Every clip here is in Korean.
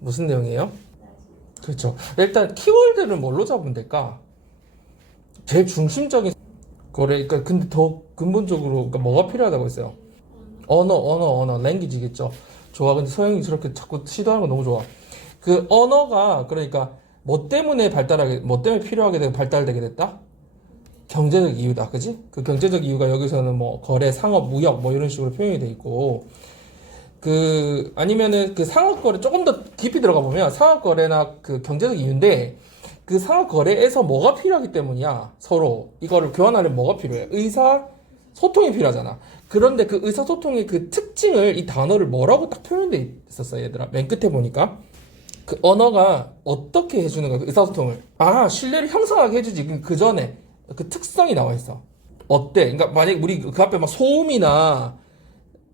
무슨 내용이에요? 그렇죠. 일단 키워드를 뭘로 잡으면 될까? 제일 중심적인 거래. 그러니까 근데 더 근본적으로 그러니까 뭐가 필요하다고 했어요? 언어, 랭귀지겠죠. 좋아. 근데 서영이 저렇게 자꾸 시도하는 거 너무 좋아. 그 언어가 그러니까 뭐 때문에 필요하게 되고 발달되게 됐다? 경제적 이유다, 그지? 그 경제적 이유가 여기서는 뭐 거래, 상업, 무역 뭐 이런 식으로 표현이 돼 있고, 그 아니면은 그 상업 거래 조금 더 깊이 들어가 보면 상업 거래나 그 경제적 이유인데 그 상업 거래에서 뭐가 필요하기 때문이야. 서로 이거를 교환하려면 뭐가 필요해? 의사 소통이 필요하잖아. 그런데 그 의사 소통의 그 특징을 이 단어를 뭐라고 딱 표현돼 있었어, 얘들아. 맨 끝에 보니까 그 언어가 어떻게 해주는 거야, 그 의사소통을. 아, 신뢰를 형성하게 해주지. 그 전에 그 특성이 나와 있어. 어때? 그러니까 만약 우리 그 앞에 막 소음이나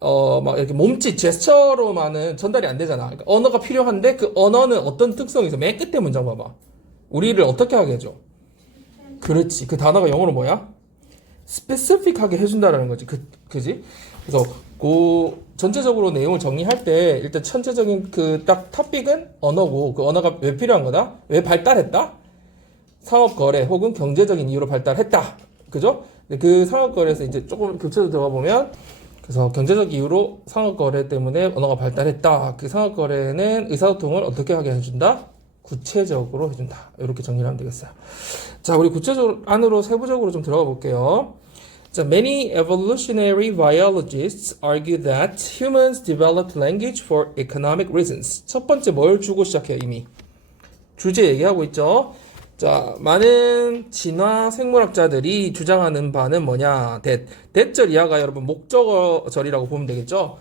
막 이렇게 몸짓, 제스처로만은 전달이 안 되잖아. 그러니까 언어가 필요한데 그 언어는 어떤 특성이 있어? 맨 끝에 문장 봐봐. 우리를 어떻게 하게 해줘? 그렇지. 그 단어가 영어로 뭐야? 스페시픽하게 해준다라는 거지. 그지? 그래서 그 전체적으로 내용을 정리할 때 일단 전체적인 그 딱 토픽은 언어고 그 언어가 왜 필요한 거다? 왜 발달했다? 상업 거래 혹은 경제적인 이유로 발달했다. 그죠? 근데 그 상업 거래에서 이제 조금 교체로 들어가 보면 그래서 경제적 이유로 상업 거래 때문에 언어가 발달했다. 그 상업 거래는 의사소통을 어떻게 하게 해준다? 구체적으로 해준다. 이렇게 정리를 하면 되겠어요. 자, 우리 구체적으로 안으로 세부적으로 좀 들어가 볼게요. 자, many evolutionary biologists argue that humans developed language for economic reasons. 첫 번째 뭘 주고 시작해요, 이미. 주제 얘기하고 있죠. 자, 많은 진화 생물학자들이 주장하는 바는 뭐냐? 대절 이하가 여러분 목적어절이라고 보면 되겠죠?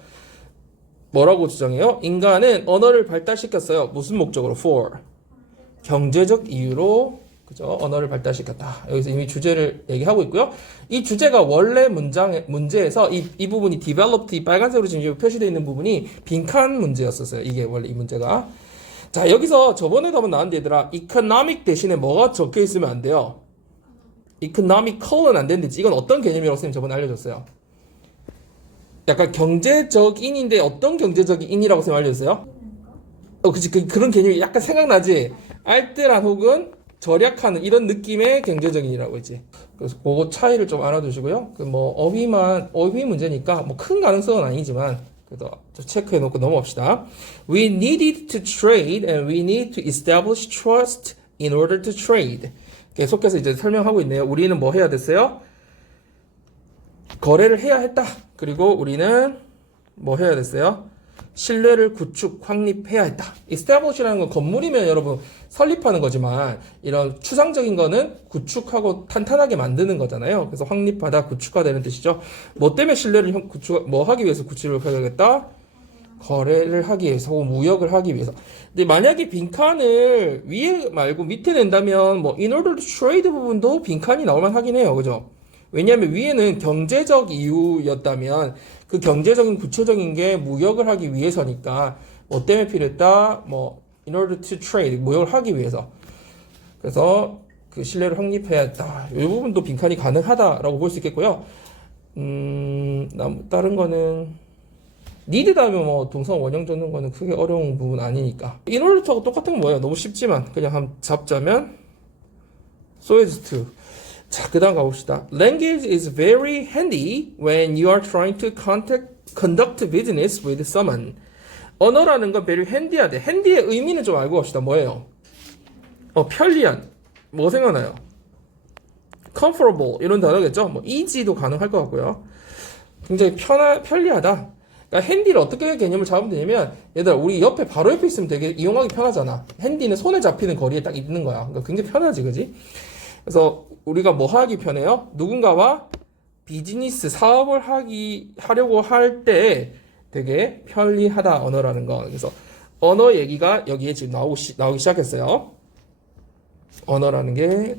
뭐라고 주장해요? 인간은 언어를 발달시켰어요. 무슨 목적으로? for. 경제적 이유로 그죠? 언어를 발달시켰다. 여기서 이미 주제를 얘기하고 있고요. 이 주제가 원래 문제에서 이 부분이 developed, 이 빨간색으로 지금 표시되어 있는 부분이 빈칸 문제였었어요. 이게 원래 이 문제가. 자, 여기서 저번에도 한번 나왔는데 얘들아, economic 대신에 뭐가 적혀 있으면 안 돼요? economical은 안 되는데 이건 어떤 개념이라고 선생님 저번에 알려줬어요? 약간 경제적인인데 어떤 경제적인이라고 선생님 알려줬어요? 그치. 그런 개념이 약간 생각나지? 알뜰한 혹은 절약하는 이런 느낌의 경제적인이라고 했지. 그래서 그거 차이를 좀 알아두시고요. 그 뭐 어휘 문제니까 뭐 큰 가능성은 아니지만 그래도 체크해 놓고 넘어갑시다. We needed to trade and we need to establish trust in order to trade. 계속해서 이제 설명하고 있네요. 우리는 뭐 해야 됐어요? 거래를 해야 했다. 그리고 우리는 뭐 해야 됐어요? 신뢰를 확립해야 했다. establish라는 건 건물이면 여러분 설립하는 거지만 이런 추상적인 거는 구축하고 탄탄하게 만드는 거잖아요. 그래서 확립하다, 구축하다는 뜻이죠. 뭐 때문에 신뢰를 뭐 하기 위해서 구축을 해야겠다? 거래를 하기 위해서 혹은 무역을 하기 위해서. 근데 만약에 빈칸을 위에 말고 밑에 낸다면 뭐 in order to trade 부분도 빈칸이 나올만 하긴 해요. 그죠? 왜냐하면 위에는 경제적 이유였다면 그 경제적인 구체적인 게 무역을 하기 위해서니까 뭐 때문에 필요했다? 뭐 in order to trade, 무역을 하기 위해서. 그래서 그 신뢰를 확립해야 했다. 이 부분도 빈칸이 가능하다라고 볼 수 있겠고요. 다른 거는 need 다음에 뭐 동사 원형 적는 거는 크게 어려운 부분 아니니까. in order to하고 똑같은 건 뭐예요? 너무 쉽지만 그냥 한번 잡자면 so as to. 자, 그 다음 가봅시다. Language is very handy when you are trying to conduct business with someone. 언어라는 건 very handy하대. handy의 의미는 좀 알고 갑시다. 뭐예요? 편리한. 뭐 생각나요? comfortable 이런 단어겠죠? 뭐 easy도 가능할 것 같고요. 굉장히 편리하다. 그러니까 handy를 어떻게 개념을 잡으면 되냐면 얘들아 우리 바로 옆에 있으면 되게 이용하기 편하잖아. handy는 손에 잡히는 거리에 딱 있는 거야. 그러니까 굉장히 편하지, 그지? 그래서 우리가 뭐 하기 편해요? 누군가와 비즈니스 사업을 하려고 할 때 되게 편리하다, 언어라는 거. 그래서 언어 얘기가 여기에 지금 나오기 시작했어요. 언어라는 게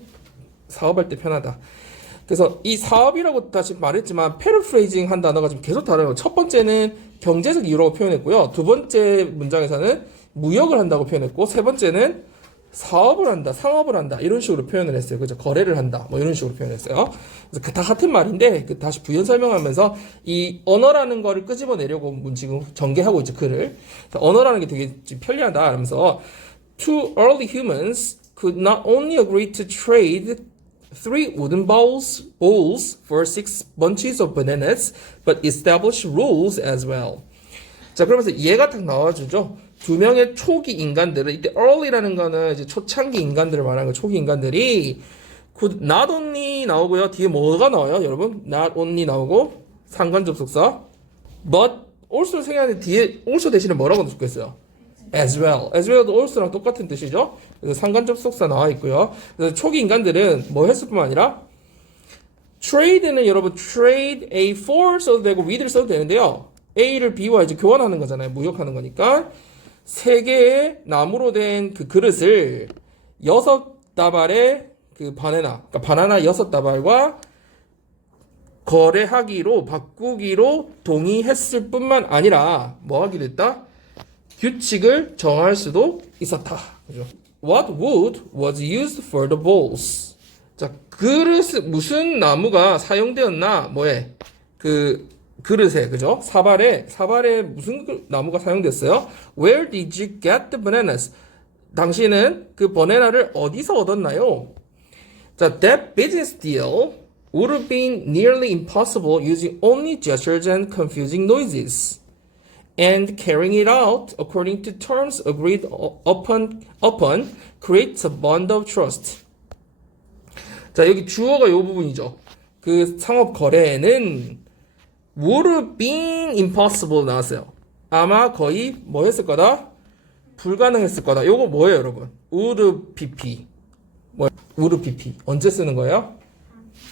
사업할 때 편하다. 그래서 이 사업이라고 다시 말했지만 패러프레이징 한 단어가 지금 계속 다르요. 첫 번째는 경제적 이유라고 표현했고요. 두 번째 문장에서는 무역을 한다고 표현했고, 세 번째는 사업을 한다, 상업을 한다 이런 식으로 표현을 했어요. 그죠? 거래를 한다, 뭐 이런 식으로 표현했어요. 그래서 다 같은 말인데 다시 부연 설명하면서 이 언어라는 거를 끄집어내려고 지금 전개하고 있죠 글을. 언어라는 게 되게 편리하다 하면서 two early humans could not only agree to trade 3 wooden bowls for 6 bunches of bananas, but establish rules as well. 자, 그러면서 얘가 딱 나와주죠. 두 명의 초기 인간들은, 이때 early라는 거는 이제 초창기 인간들을 말하는 거, 초기 인간들이 could not only 나오고요. 뒤에 뭐가 나와요, 여러분? not only 나오고, 상관접속사. but also 생각하는데 뒤에 also 대신에 뭐라고 적겠어요? as well. as well도 also랑 똑같은 뜻이죠. 그래서 상관접속사 나와 있고요. 그래서 초기 인간들은 뭐 했을 뿐만 아니라 trade는 여러분 trade A for 써도 되고 with를 써도 되는데요. A를 B와 이제 교환하는 거잖아요. 무역하는 거니까 세 개의 나무로 된 그 그릇을 6다발의 그 그러니까 바나나 6다발과 거래하기로 바꾸기로 동의했을 뿐만 아니라 뭐 하기로 했다? 규칙을 정할 수도 있었다. 그죠? What wood was used for the bowls? 자, 그릇 무슨 나무가 사용되었나? 뭐에? 그 그릇에, 그죠? 사발에 무슨 나무가 사용됐어요? Where did you get the bananas? 당신은 그 바나나를 어디서 얻었나요? 자, that business deal would have been nearly impossible using only gestures and confusing noises. And carrying it out according to terms agreed upon creates a bond of trust. 자, 여기 주어가 이 부분이죠. 그 상업 거래에는 would have been impossible 나왔어요. 아마 거의 뭐 했을 거다? 불가능했을 거다. 요거 뭐예요, 여러분? would pp. 뭐야? would pp. 언제 쓰는 거예요?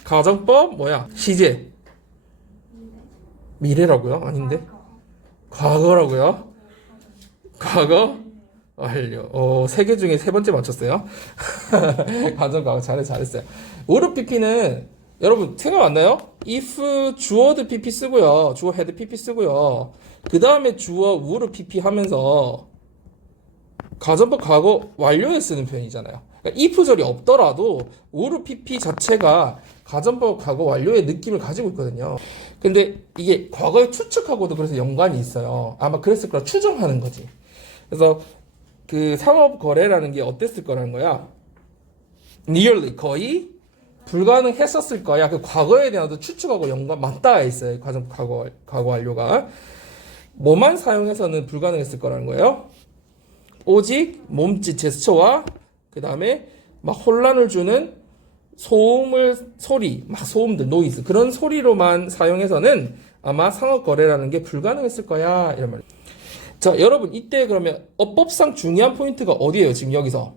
가정법 뭐야? 시제. 미래라고요? 아닌데? 과거라고요? 과거? 완료. 세 개 중에 세 번째 맞췄어요. 가정과거 잘했어요. would pp는 여러분 생각 안 나요? if 주어도 pp 쓰고요. 주어 had pp 쓰고요. 그 다음에 주어 would pp 하면서 가정법 과거 완료에 쓰는 표현이잖아요. 그러니까 if절이 없더라도 would pp 자체가 가정법 과거 완료의 느낌을 가지고 있거든요. 근데 이게 과거에 추측하고도 그래서 연관이 있어요. 아마 그랬을 거라 추정하는 거지. 그래서 그 상업 거래라는 게 어땠을 거라는 거야. nearly 거의 불가능했었을 거야. 그 과거에 대한 추측하고 연관 맞닿아 있어요. 과거 완료가 뭐만 사용해서는 불가능했을 거라는 거예요. 오직 몸짓 제스처와 그 다음에 막 혼란을 주는 소리, 막 소음들, 노이즈 그런 소리로만 사용해서는 아마 상업 거래라는 게 불가능했을 거야 이런 말. 자, 여러분 이때 그러면 어법상 중요한 포인트가 어디예요? 지금 여기서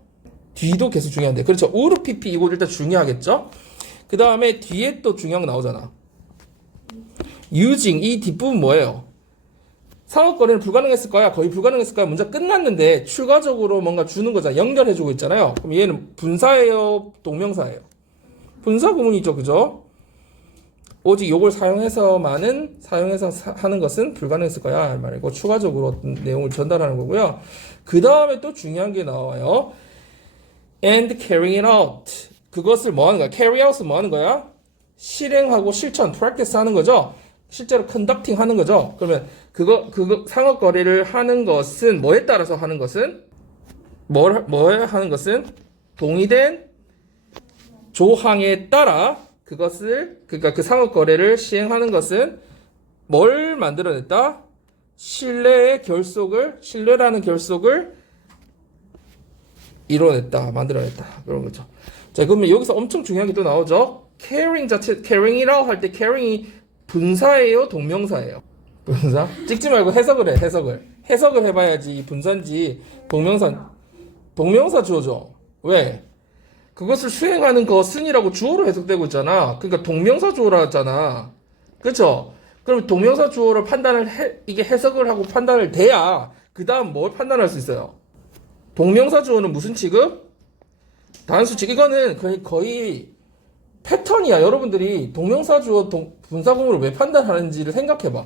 뒤도 계속 중요한데 그렇죠. would pp 이거 일단 중요하겠죠. 그 다음에 뒤에 또 중요한 거 나오잖아. using 이 뒷부분 뭐예요? 상업 거래는 불가능했을 거야. 거의 불가능했을 거야. 문제 끝났는데 추가적으로 뭔가 주는 거잖아. 연결해주고 있잖아요. 그럼 얘는 분사예요? 동명사예요? 분사 구문이죠. 그죠? 오직 요걸 사용해서 하는 것은 불가능했을 거야. 말이고 추가적으로 어떤 내용을 전달하는 거고요. 그 다음에 또 중요한 게 나와요. And carrying it out. 그것을 뭐 하는 거야? carry out은 뭐 하는 거야? 실행하고 실천, practice 하는 거죠. 실제로 conducting 하는 거죠. 그러면 그거 상업 거래를 하는 것은 뭐에 따라서 하는 것은 뭘 하는 것은 동의된 조항에 따라 그러니까 그 상업 거래를 시행하는 것은 뭘 만들어냈다? 신뢰라는 결속을 이뤄냈다, 만들어냈다 그런 거죠. 자, 그러면 여기서 엄청 중요한 게 또 나오죠. carrying it out 할 때 carrying이 분사예요, 동명사예요? 분사? 찍지 말고 해석을 해. 해석을 해봐야지 분사인지 동명사 주어죠. 왜? 그것을 수행하는 것은이라고 주어로 해석되고 있잖아. 그러니까 동명사 주어라 했잖아. 그쵸? 그럼 동명사 주어를 이게 해석을 하고 판단을 돼야 그 다음 뭘 판단할 수 있어요? 동명사 주어는 무슨 취급? 단수 취급. 이거는 거의 패턴이야. 여러분들이 동명사 주어 분사 구문을 왜 판단하는지를 생각해봐.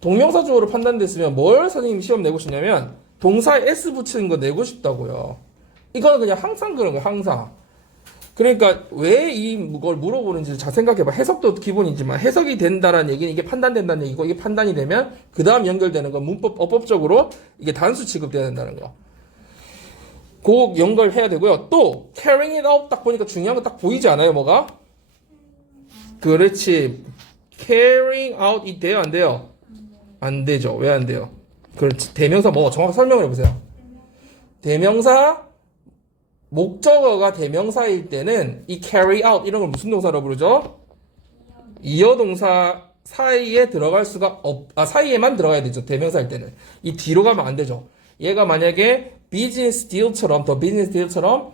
동명사 주어로 판단됐으면 뭘 선생님이 시험 내고 싶냐면 동사에 s 붙이는 거 내고 싶다고요. 이거는 그냥 항상 그런 거야, 항상. 그러니까 왜 이걸 물어보는지 잘 생각해봐. 해석도 기본이지만 해석이 된다라는 얘기는 이게 판단된다는 얘기고 이게 판단이 되면 그 다음 연결되는 건 문법, 어법적으로 이게 단수 취급돼야 된다는 거. 그 연결해야 되고요. 또 carrying it out 딱 보니까 중요한 거 딱 보이지 않아요? 뭐가? 그렇지. carrying out 이 돼요? 안 돼요? 안 되죠. 왜 안 돼요? 그렇지. 대명사 뭐 정확히 설명을 해보세요. 대명사 목적어가 대명사일 때는 이 carry out 이런 걸 무슨 동사로 부르죠? 이어 동사 사이에 들어갈 수가 사이에만 들어가야 되죠. 대명사일 때는. 이 뒤로 가면 안 되죠. 얘가 만약에 business deal처럼 더 business deal처럼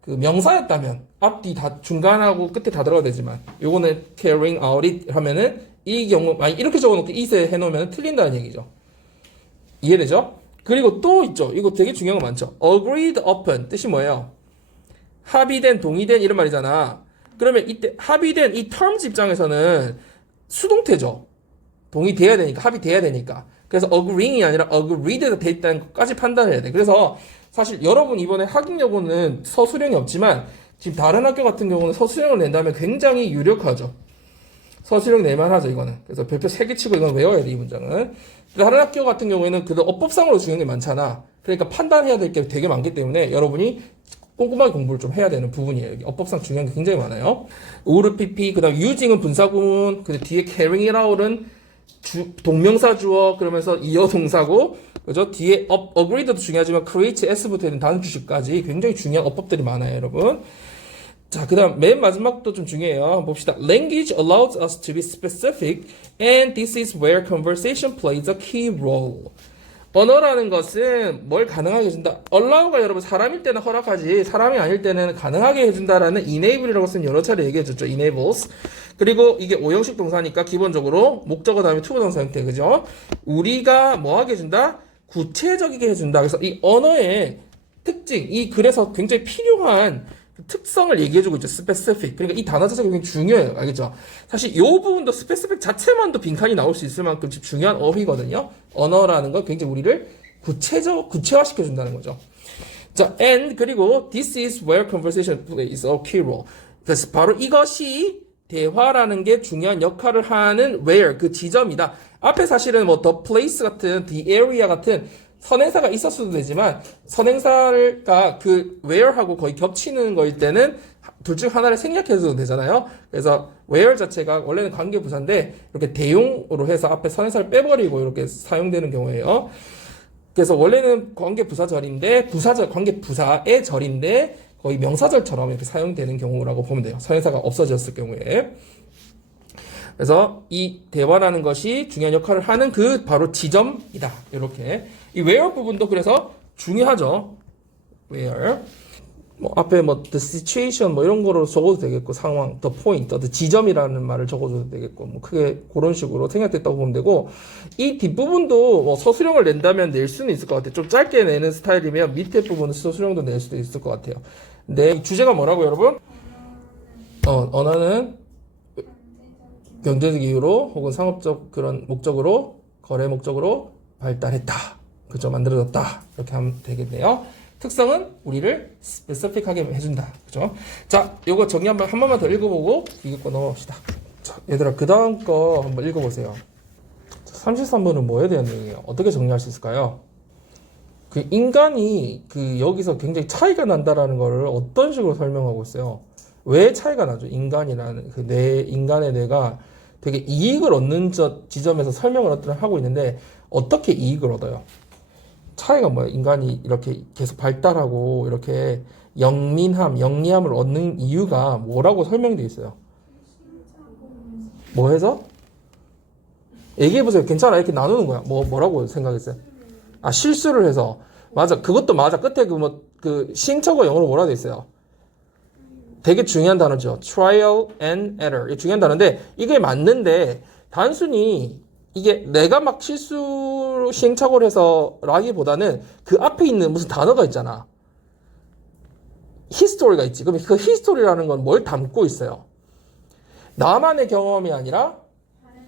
그 명사였다면 앞뒤 다 중간하고 끝에 다 들어가야 되지만 요거는 carrying out it 하면은 이 경우 이렇게 적어놓고 it에 해놓으면 틀린다는 얘기죠. 이해되죠? 그리고 또 있죠. 이거 되게 중요한 거 많죠. agreed upon 뜻이 뭐예요? 합의된, 동의된 이런 말이잖아. 그러면 이때 합의된 이 terms 입장에서는 수동태죠. 동의돼야 되니까, 합의돼야 되니까. 그래서 agreeing이 아니라 agreed가 돼 있다는 것까지 판단을 해야 돼. 그래서 사실 여러분 이번에 학인여고는 서술형이 없지만 지금 다른 학교 같은 경우는 서술형을 낸다면 굉장히 유력하죠. 서술형 내만 하죠, 이거는. 그래서 별표 3개 치고 이건 외워야 돼, 이 문장은. 다른 학교 같은 경우에는 그래도 어법상으로 중요한 게 많잖아. 그러니까 판단해야 될 게 되게 많기 때문에 여러분이 꼼꼼하게 공부를 좀 해야 되는 부분이에요. 여기 어법상 중요한 게 굉장히 많아요. 우르 PP, 그 다음 using은 분사구문, 그 뒤에 carrying it out은 동명사 주어, 그러면서 이어 동사고, 그죠? 뒤에 agreed도 중요하지만 create s부터 있는 단수 주식까지 굉장히 중요한 어법들이 많아요, 여러분. 자, 그 다음 맨 마지막도 좀 중요해요. 한번 봅시다. Language allows us to be specific and this is where conversation plays a key role. 언어라는 것은 뭘 가능하게 해준다. allow가 여러분 사람일 때는 허락하지 사람이 아닐 때는 가능하게 해준다라는 enable이라고 쓰면 여러 차례 얘기해줬죠. enables. 그리고 이게 오형식 동사니까 기본적으로 목적어 다음에 투부 동사 형태, 그죠? 우리가 뭐 하게 해준다? 구체적이게 해준다. 그래서 이 언어의 특징, 이 글에서 굉장히 필요한 특성을 얘기해주고 있죠. specific. 그러니까 이 단어 자체가 굉장히 중요해요. 알겠죠? 사실 이 부분도 specific 자체만도 빈칸이 나올 수 있을 만큼 중요한 어휘거든요. 언어라는 건 굉장히 우리를 구체화시켜준다는 거죠. 자, and 그리고 this is where conversation plays a key role. 그래서 바로 이것이 대화라는 게 중요한 역할을 하는 where, 그 지점이다. 앞에 사실은 뭐 the place 같은, the area 같은 선행사가 있었어도 되지만 선행사가 그 where하고 거의 겹치는 거일 때는 둘 중 하나를 생략해도 되잖아요. 그래서 where 자체가 원래는 관계부사인데 이렇게 대용으로 해서 앞에 선행사를 빼버리고 이렇게 사용되는 경우에요. 그래서 원래는 관계부사절인데 관계부사의 절인데 거의 명사절처럼 이렇게 사용되는 경우라고 보면 돼요. 선행사가 없어졌을 경우에. 그래서 이 대화라는 것이 중요한 역할을 하는 그 바로 지점이다. 이렇게. 이 where 부분도 그래서 중요하죠. where. 뭐 앞에 뭐 the situation 뭐 이런 거로 적어도 되겠고 상황, the point, the 지점이라는 말을 적어도 되겠고 뭐 크게 그런 식으로 생략됐다고 보면 되고 이 뒷부분도 뭐 서술형을 낸다면 낼 수는 있을 것 같아요. 좀 짧게 내는 스타일이면 밑에 부분은 서술형도 낼 수도 있을 것 같아요. 근데 이 주제가 뭐라고 여러분? 언어는 경제적 이유로 혹은 상업적 그런 목적으로 거래 목적으로 발달했다. 그죠? 만들어졌다. 이렇게 하면 되겠네요. 특성은 우리를 스페시픽하게 해준다. 그죠? 자, 요거 정리 한 번만 더 읽어보고 이거 넘어갑시다. 자, 얘들아, 그 다음 거 한번 읽어보세요. 33번은 뭐에 대한 내용이에요? 어떻게 정리할 수 있을까요? 그 인간이 그 여기서 굉장히 차이가 난다라는 거를 어떤 식으로 설명하고 있어요? 왜 차이가 나죠? 인간이라는 그 인간의 뇌가 되게 이익을 얻는 지점에서 설명을 하고 있는데 어떻게 이익을 얻어요? 차이가 뭐예요? 인간이 이렇게 계속 발달하고 이렇게 영리함을 얻는 이유가 뭐라고 설명되어 있어요? 뭐 해서? 얘기해보세요. 괜찮아. 이렇게 나누는 거야. 뭐라고 생각했어요? 아, 실수를 해서. 맞아. 그것도 맞아. 끝에 그 시행착오 영어로 뭐라 돼 있어요? 되게 중요한 단어죠. trial and error. 이게 중요한 단어인데, 이게 맞는데, 단순히, 이게 내가 막 실수로 시행착오를 해서 라기보다는 그 앞에 있는 무슨 단어가 있잖아. 히스토리가 있지. 그럼 그 히스토리라는 건 뭘 담고 있어요? 나만의 경험이 아니라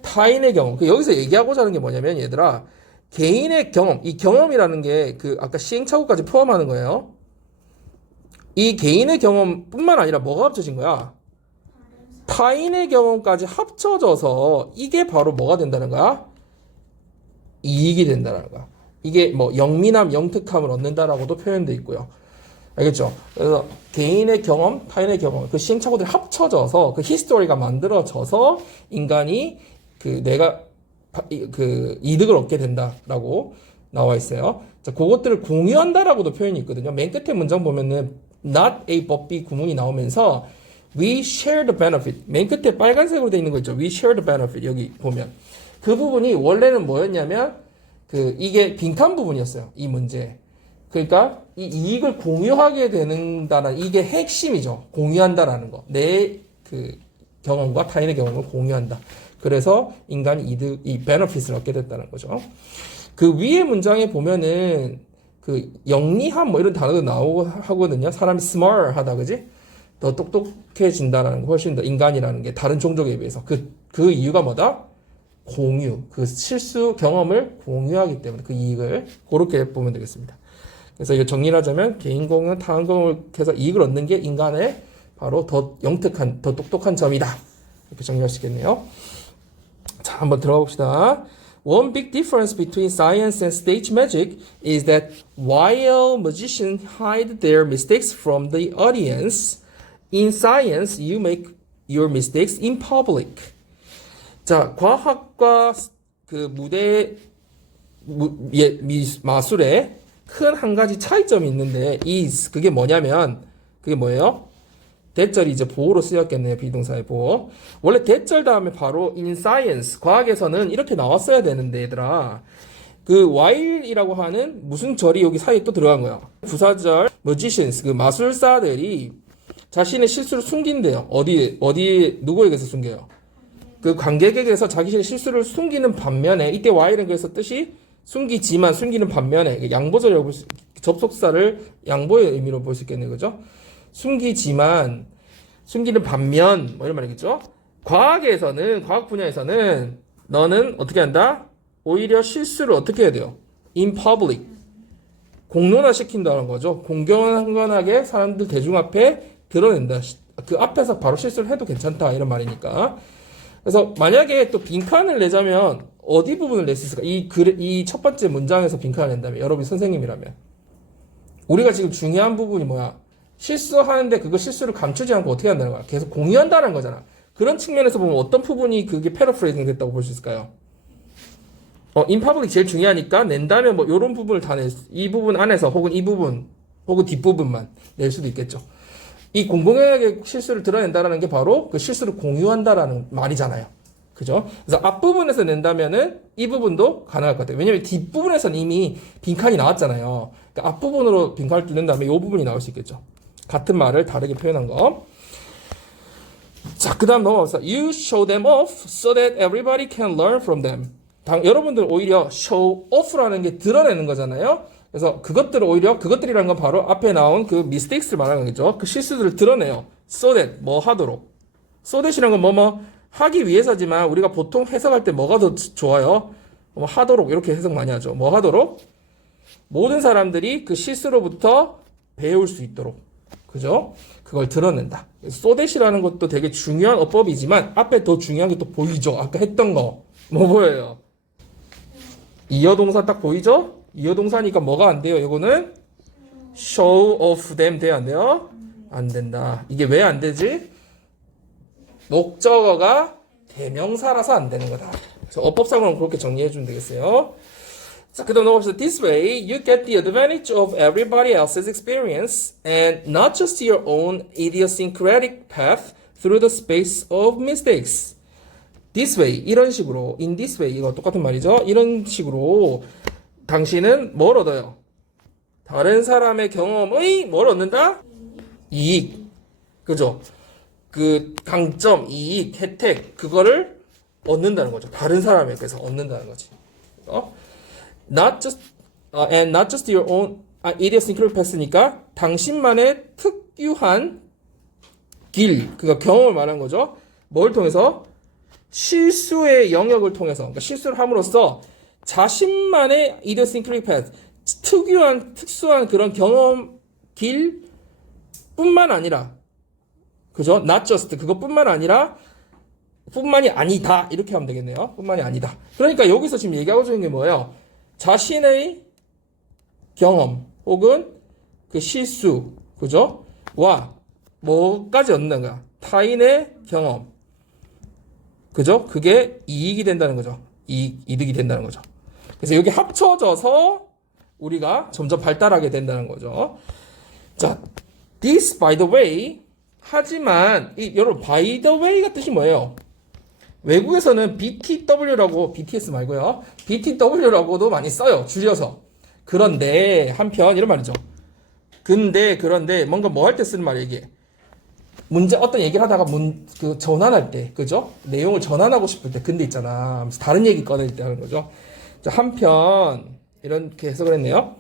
타인의 경험. 여기서 얘기하고자 하는 게 뭐냐면, 얘들아, 개인의 경험, 이 경험이라는 게 그 아까 시행착오까지 포함하는 거예요. 이 개인의 경험뿐만 아니라 뭐가 합쳐진 거야? 타인의 경험까지 합쳐져서 이게 바로 뭐가 된다는 거야? 이익이 된다는 거야. 이게 뭐 영민함, 영특함을 얻는다라고도 표현돼 있고요. 알겠죠? 그래서 개인의 경험, 타인의 경험, 그 시행착오들이 합쳐져서 그 히스토리가 만들어져서 인간이 그 이득을 얻게 된다라고 나와 있어요. 자, 그것들을 공유한다라고도 표현이 있거든요. 맨 끝에 문장 보면은 not A but B 구문이 나오면서 we share the benefit. 맨 끝에 빨간색으로 되어 있는 거 있죠. we share the benefit. 여기 보면 그 부분이 원래는 뭐였냐면 이게 빈칸 부분이었어요. 이 문제. 그러니까 이 이익을 공유하게 되는다는 이게 핵심이죠. 공유한다라는 거. 내 그 경험과 타인의 경험을 공유한다. 그래서 인간이 이 베너핏을 얻게 됐다는 거죠. 그 위에 문장에 보면은 그 영리함 뭐 이런 단어도 나오고 하거든요. 사람이 smart하다, 그지? 더 똑똑해진다라는 거, 훨씬 더 인간이라는 게 다른 종족에 비해서 그 이유가 뭐다? 공유, 그 실수 경험을 공유하기 때문에 그 이익을 그렇게 보면 되겠습니다. 그래서 이거 정리를 하자면 개인 공유, 타인 공유를 해서 이익을 얻는 게 인간의 바로 더 영특한, 더 똑똑한 점이다. 이렇게 정리할 수 있겠네요. 자, 한번 들어가 봅시다. One big difference between science and stage magic is that while magicians hide their mistakes from the audience, in science you make your mistakes in public. 자, 과학과 그 마술에 큰 한 가지 차이점이 있는데 그게 뭐냐면 그게 뭐예요? 대절이 이제 보호로 쓰였겠네요. 비동사의 보호. 원래 대절 다음에 바로 in science, 과학에서는 이렇게 나왔어야 되는데 얘들아. 그 while이라고 하는 무슨 절이 여기 사이에 또 들어간 거야. 부사절 magicians, 그 마술사들이 자신의 실수를 숨긴대요. 어디 누구에게서 숨겨요? 그 관객에게서 자기의 실수를 숨기는 반면에 이때 while은 그래서 뜻이 숨기지만 숨기는 반면에 양보절이라고 접속사를 양보의 의미로 볼 수 있겠네요. 그죠? 숨기지만 숨기는 반면 뭐 이런 말이겠죠. 과학 분야에서는 너는 어떻게 한다? 오히려 실수를 어떻게 해야 돼요? In public. 공론화 시킨다는 거죠. 공공연하게 사람들 대중 앞에 드러낸다. 그 앞에서 바로 실수를 해도 괜찮다 이런 말이니까. 그래서 만약에 또 빈칸을 내자면 어디 부분을 낼 수 있을까? 이 첫 번째 문장에서 빈칸을 낸다면 여러분이 선생님이라면 우리가 지금 중요한 부분이 뭐야? 실수하는데 그거 실수를 감추지 않고 어떻게 한다는 거야? 계속 공유한다는 거잖아. 그런 측면에서 보면 어떤 부분이 그게 패러프레이징 됐다고 볼 수 있을까요? in public 제일 중요하니까 낸다면 뭐 요런 부분을 다 이 부분 안에서 혹은 이 부분 혹은 뒷부분만 낼 수도 있겠죠. 이 공공연하게 실수를 드러낸다라는 게 바로 그 실수를 공유한다라는 말이잖아요. 그죠? 그래서 앞부분에서 낸다면은 이 부분도 가능할 것 같아요. 왜냐면 뒷부분에서는 이미 빈칸이 나왔잖아요. 그러니까 앞부분으로 빈칸을 뚫는 다음에 이 부분이 나올 수 있겠죠. 같은 말을 다르게 표현한 거. 자, 그 다음 넘어가서 You show them off so that everybody can learn from them. 여러분들 오히려 show off라는 게 드러내는 거잖아요. 그래서 그것들이라는 건 바로 앞에 나온 그 mistakes를 말하는 거죠. 그 실수들을 드러내요. so that 뭐 하도록. so that이라는 건 뭐 하기 위해서지만 우리가 보통 해석할 때 뭐가 더 좋아요? 뭐 하도록 이렇게 해석 많이 하죠. 뭐 하도록? 모든 사람들이 그 실수로부터 배울 수 있도록. 그죠? 그걸 드러낸다. so that이라는 것도 되게 중요한 어법이지만 앞에 더 중요한 게 또 보이죠? 아까 했던 거. 뭐 보여요? 이어동사 딱 보이죠? 이어동사니까 뭐가 안 돼요? 이거는 show off them 돼야 안 돼요? 안 된다. 이게 왜 안 되지? 목적어가 대명사라서 안 되는 거다. 그래서 어법상으로는 그렇게 정리해 주면 되겠어요. 자, 그 다음 넘어갑시다. This way, you get the advantage of everybody else's experience and not just your own idiosyncratic path through the space of mistakes. This way, 이런 식으로, in this way, 이거 똑같은 말이죠. 이런 식으로 당신은 뭘 얻어요? 다른 사람의 경험의 뭘 얻는다? 이익. 그죠? 그 강점, 이익, 혜택, 그거를 얻는다는 거죠. 다른 사람에게서 얻는다는 거지. and not just your own idiosyncratic path니까 당신만의 특유한 길, 그러니까 경험을 말한 거죠. 뭘 통해서? 실수의 영역을 통해서, 그러니까 실수를 함으로써 자신만의 idiosyncratic path, 특수한 그런 경험 길, 뿐만 아니라, 그죠? not just 그것뿐만 아니라 뿐만이 아니다 이렇게 하면 되겠네요. 뿐만이 아니다. 그러니까 여기서 지금 얘기하고 있는 게 뭐예요? 자신의 경험 혹은 그 실수, 그죠? 와 뭐까지 얻는가? 타인의 경험, 그죠? 그게 이익이 된다는 거죠. 이득이 된다는 거죠. 그래서 여기 합쳐져서 우리가 점점 발달하게 된다는 거죠. 자, this by the way. 하지만 여러분 by the way가 뜻이 뭐예요? 외국에서는 BTW라고 BTS 말고요. BTW라고도 많이 써요. 줄여서. 그런데 한편 이런 말이죠. 그런데 뭔가 뭐 할 때 쓰는 말이에요, 이게. 문제 어떤 얘기를 하다가 전환할 때, 그죠? 내용을 전환하고 싶을 때 근데 있잖아. 다른 얘기 꺼낼 때 하는 거죠. 자, 한편 이렇게 해석을 했네요.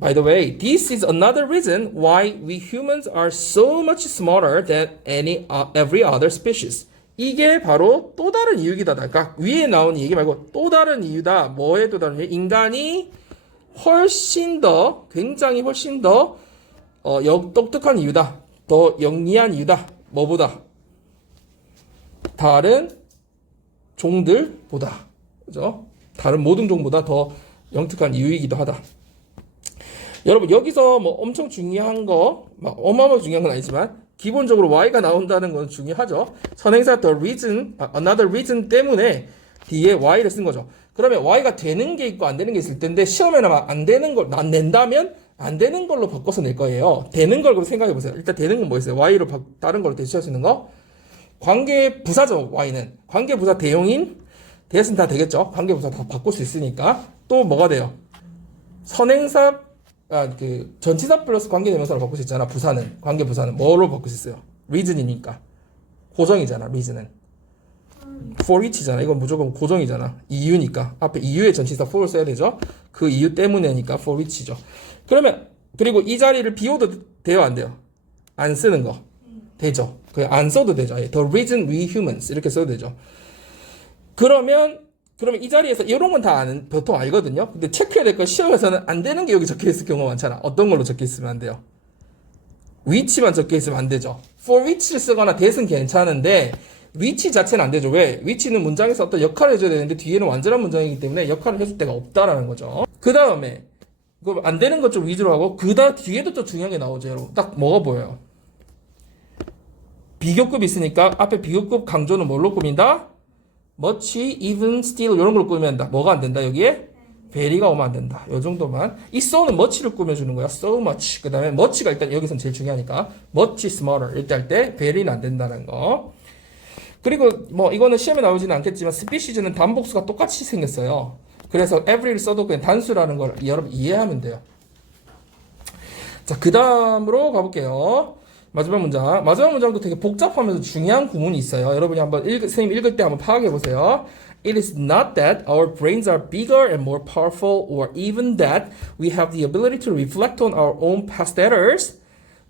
By the way, this is another reason why we humans are so much smarter than every other species. 이게 바로 또 다른 이유이다. 그러니까 위에 나온 얘기 말고 또 다른 이유다. 뭐에 또 다른 이유? 인간이 굉장히 훨씬 더 똑똑한 이유다. 더 영리한 이유다. 뭐보다? 다른 종들보다. 그죠? 다른 모든 종보다 더 영특한 이유이기도 하다. 여러분 여기서 뭐 엄청 중요한 거, 막 어마어마하게 중요한 건 아니지만 기본적으로 y가 나온다는 건 중요하죠. 선행사 the reason, another reason 때문에 뒤에 y를 쓴 거죠. 그러면 y가 되는 게 있고 안 되는 게 있을 텐데 시험에는 안 되는 걸 안 낸다면 안 되는 걸로 바꿔서 낼 거예요. 되는 걸 생각해 보세요. 일단 되는 건 뭐 있어요? y로 다른 걸로 대체할 수 있는 거? 관계부사죠. y는 관계부사 대용인 대신 다 되겠죠. 관계부사 다 바꿀 수 있으니까. 또 뭐가 돼요? 선행사 전치사 플러스 관계대명사로 바꿀 수 있잖아. 관계부사는 뭐로 바꿀 수 있어요? reason이니까. 고정이잖아. reason은. for which잖아. 이건 무조건 고정이잖아. 이유니까. 앞에 이유의 전치사 for를 써야 되죠. 그 이유 때문에니까 for which죠. 그리고 이 자리를 비워도 돼요, 안 돼요? 안 쓰는 거. 되죠. 안 써도 되죠. The reason we humans 이렇게 써도 되죠. 그러면 이 자리에서 이런 건 다 보통 알거든요. 근데 체크해야 될 건 시험에서는 안 되는 게 여기 적혀 있을 경우가 많잖아. 어떤 걸로 적혀 있으면 안 돼요? which만 적혀 있으면 안 되죠. for which를 쓰거나 that은 괜찮은데 which 자체는 안 되죠. 왜? which는 문장에서 어떤 역할을 해줘야 되는데 뒤에는 완전한 문장이기 때문에 역할을 해줄 데가 없다라는 거죠. 그 다음에 안 되는 것 좀 위주로 하고 뒤에도 또 중요한 게 나오죠. 여러분. 딱 뭐가 보여요? 비교급이 있으니까 앞에 비교급 강조는 뭘로 꾸민다? much, even, still 이런 걸 꾸미면 된다. 뭐가 안 된다 여기에? very가 오면 안 된다. 요 정도만. 이 so는 much를 꾸며주는 거야. so much. 그 다음에 much가 일단 여기선 제일 중요하니까 much smaller 이때 할 때 very는 안 된다는 거. 그리고 뭐 이거는 시험에 나오지는 않겠지만 species는 단복수가 똑같이 생겼어요. 그래서 every를 써도 그냥 단수라는 걸 여러분 이해하면 돼요. 자, 그 다음으로 가볼게요. 마지막 문장도 되게 복잡하면서 중요한 구문이 있어요. 여러분이 한번 선생님 읽을 때 한번 파악해 보세요. It is not that our brains are bigger and more powerful or even that we have the ability to reflect on our own past errors,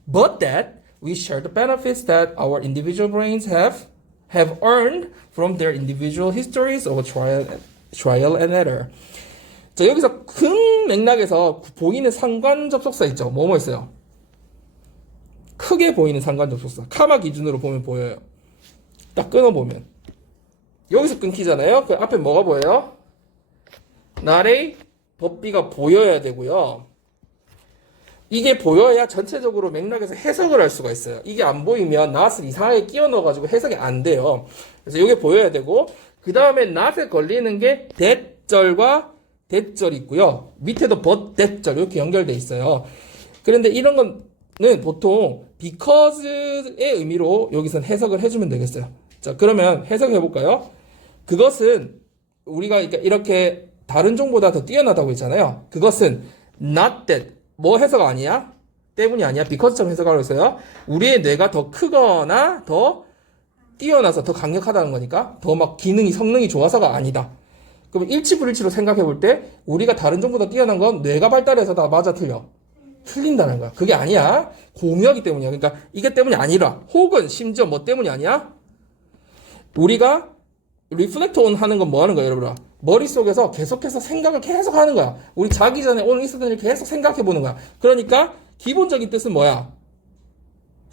but that we share the benefits that our individual brains have earned from their individual histories of trial and error. 자, 여기서 큰 맥락에서 보이는 상관 접속사 있죠. 뭐뭐 있어요? 크게 보이는 상관 접속사. 카마 기준으로 보면 보여요. 딱 끊어보면. 여기서 끊기잖아요. 그 앞에 뭐가 보여요? 날의 법비가 보여야 되고요. 이게 보여야 전체적으로 맥락에서 해석을 할 수가 있어요. 이게 안 보이면 not을 이상하게 끼워 넣어가지고 해석이 안 돼요. 그래서 이게 보여야 되고, 그 다음에 not에 걸리는 게 that절과 that절이 있고요. 밑에도 but that절 이렇게 연결돼 있어요. 그런데 이런 거는 보통 because의 의미로 여기선 해석을 해주면 되겠어요. 자, 그러면 해석해 볼까요? 그것은 우리가 이렇게 다른 종보다 더 뛰어나다고 했잖아요. 그것은 not that 뭐 해석 아니야? 때문이 아니야. because처럼 해석하고 있어요. 우리의 뇌가 더 크거나 더 뛰어나서 더 강력하다는 거니까 더 막 성능이 좋아서가 아니다. 그럼 일치불일치로 생각해 볼 때 우리가 다른 종보다 뛰어난 건 뇌가 발달해서 다 맞아 틀려. 틀린다는 거야. 그게 아니야. 공유하기 때문이야. 그러니까 이게 때문이 아니라 혹은 심지어 뭐 때문이 아니야? 우리가 리플렉트 온 하는 건 뭐 하는 거야, 여러분아? 머릿속에서 계속해서 생각을 계속 하는 거야. 우리 자기 전에 오늘 있었던 일 계속 생각해 보는 거야. 그러니까 기본적인 뜻은 뭐야?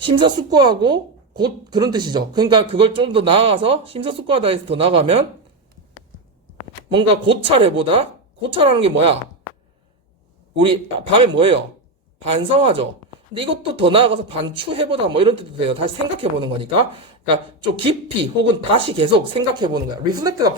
심사숙고하고 곧 그런 뜻이죠. 그러니까 그걸 좀 더 나아가서 심사숙고하다 해서 더 나가면 뭔가 고찰해보다 고찰하는 게 뭐야? 우리 밤에 뭐예요? 반성하죠. 근데 이것도 더 나아가서 반추해보다 뭐 이런 뜻도 돼요. 다시 생각해보는 거니까. 그러니까 좀 깊이 혹은 다시 계속 생각해보는 거야. 리플렉트가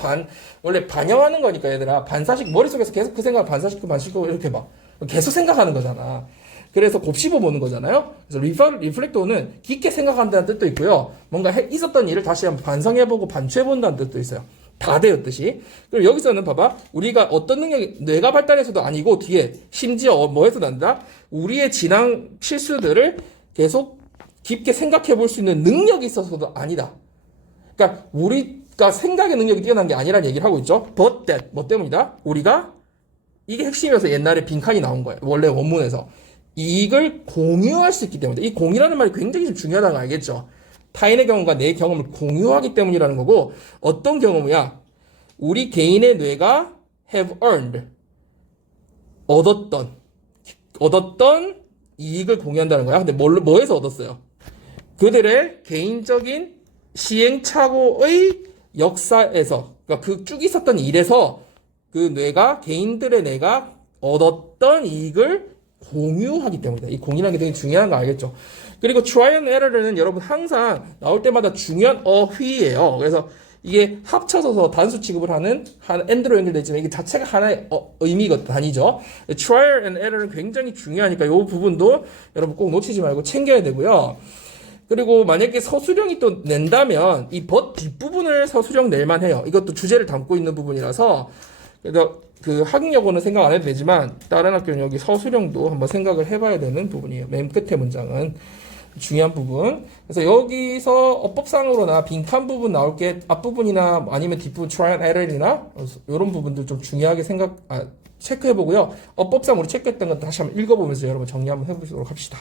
원래 반영하는 거니까 얘들아. 반사식, 머릿속에서 계속 그 생각을 반사시키고 반사시키고 이렇게 막 계속 생각하는 거잖아. 그래서 곱씹어 보는 거잖아요. 그래서 리플렉터는 깊게 생각한다는 뜻도 있고요. 뭔가 있었던 일을 다시 한번 반성해보고 반추해본다는 뜻도 있어요. 다 되었듯이. 그럼 여기서는 봐봐. 우리가 어떤 능력이, 뇌가 발달해서도 아니고 뒤에 심지어 뭐해서 난다? 우리의 지난 실수들을 계속 깊게 생각해 볼 수 있는 능력이 있어서도 아니다. 그러니까 우리가 생각의 능력이 뛰어난 게 아니라는 얘기를 하고 있죠. But that, 뭐 때문이다? 우리가, 이게 핵심이어서 옛날에 빈칸이 나온 거예요. 원래 원문에서. 이걸 공유할 수 있기 때문이다. 이 공유라는 말이 굉장히 좀 중요하다는 거 알겠죠? 타인의 경험과 내 경험을 공유하기 때문이라는 거고, 어떤 경험이야? 우리 개인의 뇌가 have earned, 얻었던 이익을 공유한다는 거야. 근데 뭐에서 얻었어요? 그들의 개인적인 시행착오의 역사에서, 그러니까 그 쭉 있었던 일에서 개인들의 뇌가 얻었던 이익을 공유하기 때문이다. 이 공유라는 게 되게 중요한 거 알겠죠? 그리고 try and error는 여러분 항상 나올 때마다 중요한 어휘예요. 그래서 이게 합쳐져서 단수 취급을 하는 and로 연결되어 있지만 이게 자체가 하나의 의미가 아니죠. try and error는 굉장히 중요하니까 이 부분도 여러분 꼭 놓치지 말고 챙겨야 되고요. 그리고 만약에 서술형이 또 낸다면 이 but 뒷부분을 서술형 낼만 해요. 이것도 주제를 담고 있는 부분이라서 그래서 그 학용여고는 생각 안 해도 되지만 다른 학교는 여기 서술형도 한번 생각을 해봐야 되는 부분이에요. 맨 끝에 문장은 중요한 부분. 그래서 여기서 어법상으로나 빈칸 부분 나올 게 앞부분이나 아니면 뒷부분 try and error이나 이런 부분들 좀 중요하게 체크해보고요. 어법상 우리 체크했던 건 다시 한번 읽어보면서 여러분 정리 한번 해보도록 합시다.